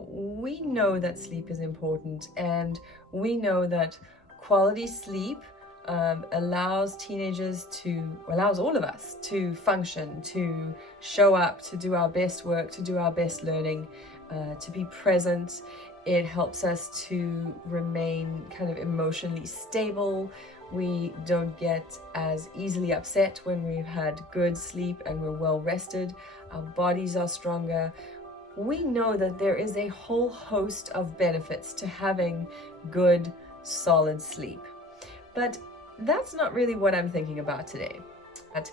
So we know that sleep is important, and we know that quality sleep allows all of us to function, to show up, to do our best work, to do our best learning, to be present. It helps us to remain kind of emotionally stable. We don't get as easily upset when we've had good sleep and we're well rested. Our bodies are stronger. We know that there is a whole host of benefits to having good, solid sleep. But that's not really what I'm thinking about today. But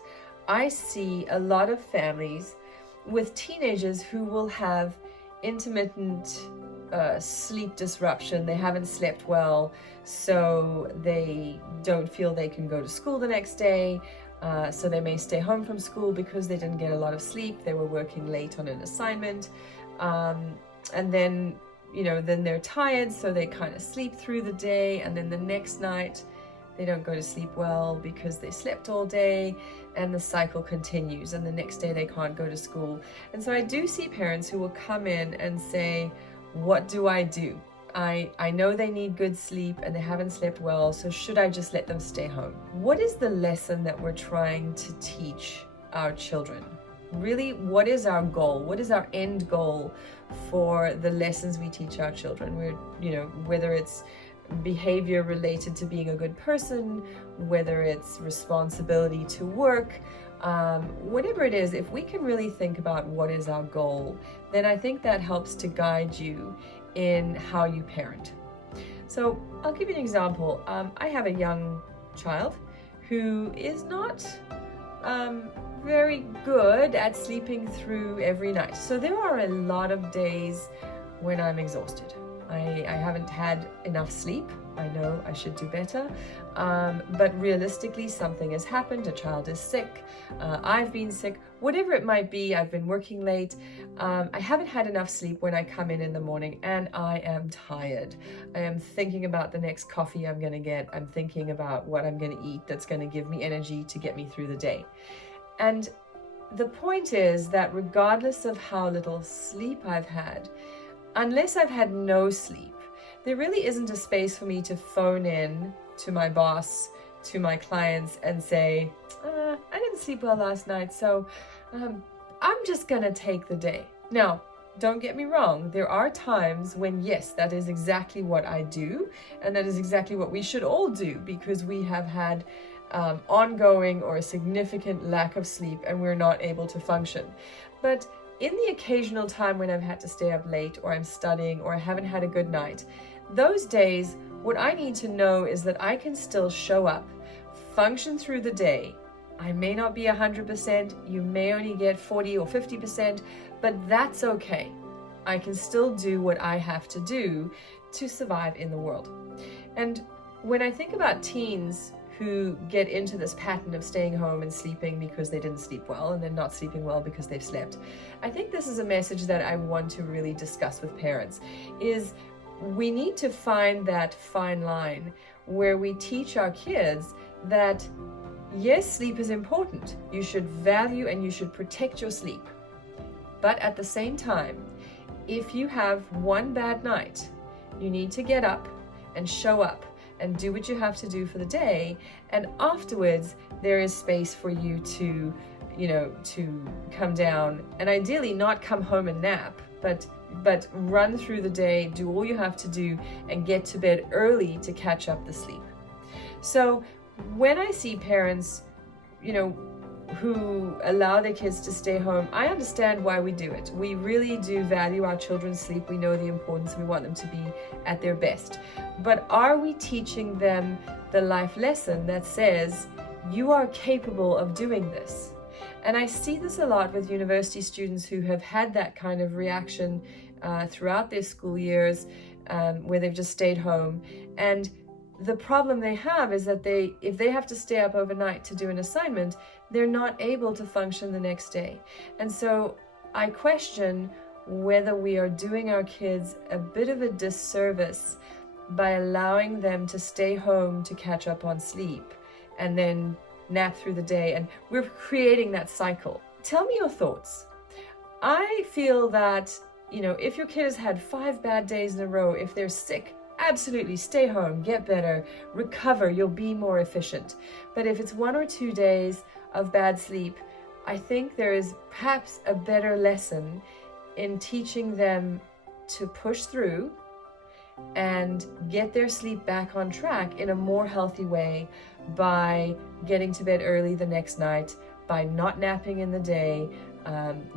I see a lot of families with teenagers who will have intermittent sleep disruption. They haven't slept well, so they don't feel they can go to school the next day. So they may stay home from school because they didn't get a lot of sleep. They were working late on an assignment. And then they're tired, so they kind of sleep through the day, and then the next night they don't go to sleep well because they slept all day, and the cycle continues, and the next day they can't go to school. And so I do see parents who will come in and say, what do I do? I know they need good sleep and they haven't slept well, so should I just let them stay home? What is the lesson that we're trying to teach our children? Really, what is our goal? What is our end goal for the lessons we teach our children? Whether it's behavior related to being a good person, whether it's responsibility to work, whatever it is, if we can really think about what is our goal, then I think that helps to guide you in how you parent. So I'll give you an example. I have a young child who is not very good at sleeping through every night. So there are a lot of days when I'm exhausted. I haven't had enough sleep. I know I should do better. But realistically, something has happened. A child is sick. I've been sick. Whatever it might be, I've been working late. I haven't had enough sleep when I come in the morning, and I am tired. I am thinking about the next coffee I'm going to get. I'm thinking about what I'm going to eat that's going to give me energy to get me through the day. And the point is that regardless of how little sleep I've had, unless I've had no sleep, there really isn't a space for me to phone in to my boss, to my clients, and say, I didn't sleep well last night, so I'm just gonna take the day. Now, don't get me wrong, there are times when, yes, that is exactly what I do, and that is exactly what we should all do, because we have had ongoing or a significant lack of sleep and we're not able to function. But in the occasional time when I've had to stay up late, or I'm studying, or I haven't had a good night, those days, what I need to know is that I can still show up, function through the day. I may not be 100%, you may only get 40 or 50%, but that's okay. I can still do what I have to do to survive in the world. And when I think about teens who get into this pattern of staying home and sleeping because they didn't sleep well, and then not sleeping well because they've slept, I think this is a message that I want to really discuss with parents, is we need to find that fine line where we teach our kids that, yes, sleep is important. You should value and you should protect your sleep. But at the same time, if you have one bad night, you need to get up and show up and do what you have to do for the day, and afterwards there is space for you to come down, and ideally not come home and nap, but run through the day, do all you have to do, and get to bed early to catch up the sleep. So when I see parents who allow their kids to stay home, I understand why we do it. We really do value our children's sleep. We know the importance. We want them to be at their best. But are we teaching them the life lesson that says, you are capable of doing this? And I see this a lot with university students who have had that kind of reaction throughout their school years, where they've just stayed home. And the problem they have is that if they have to stay up overnight to do an assignment, they're not able to function the next day. And so I question whether we are doing our kids a bit of a disservice by allowing them to stay home to catch up on sleep and then nap through the day. And we're creating that cycle. Tell me your thoughts. I feel that you know, if your kid has had 5 bad days in a row, if they're sick, absolutely stay home, get better, recover, you'll be more efficient. But if it's 1 or 2 days of bad sleep, I think there is perhaps a better lesson in teaching them to push through and get their sleep back on track in a more healthy way by getting to bed early the next night, by not napping in the day,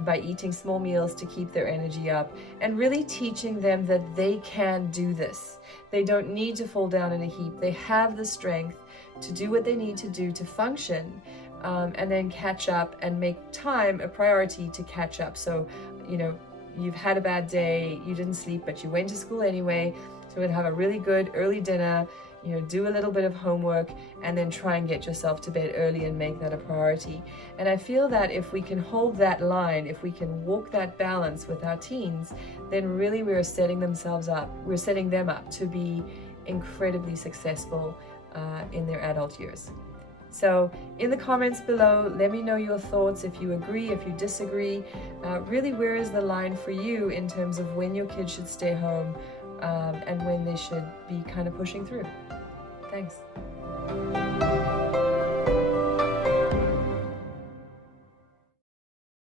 by eating small meals to keep their energy up, and really teaching them that they can do this. They don't need to fall down in a heap. They have the strength to do what they need to do to function, and then catch up and make time a priority to catch up. So, you know, you've had a bad day, you didn't sleep, but you went to school anyway, so we'd have a really good early dinner, you know, do a little bit of homework, and then try and get yourself to bed early and make that a priority. And I feel that if we can hold that line, if we can walk that balance with our teens, then really we're setting them up to be incredibly successful in their adult years. So in the comments below, let me know your thoughts, if you agree, if you disagree. Really, where is the line for you in terms of when your kids should stay home and when they should be kind of pushing through? Thanks.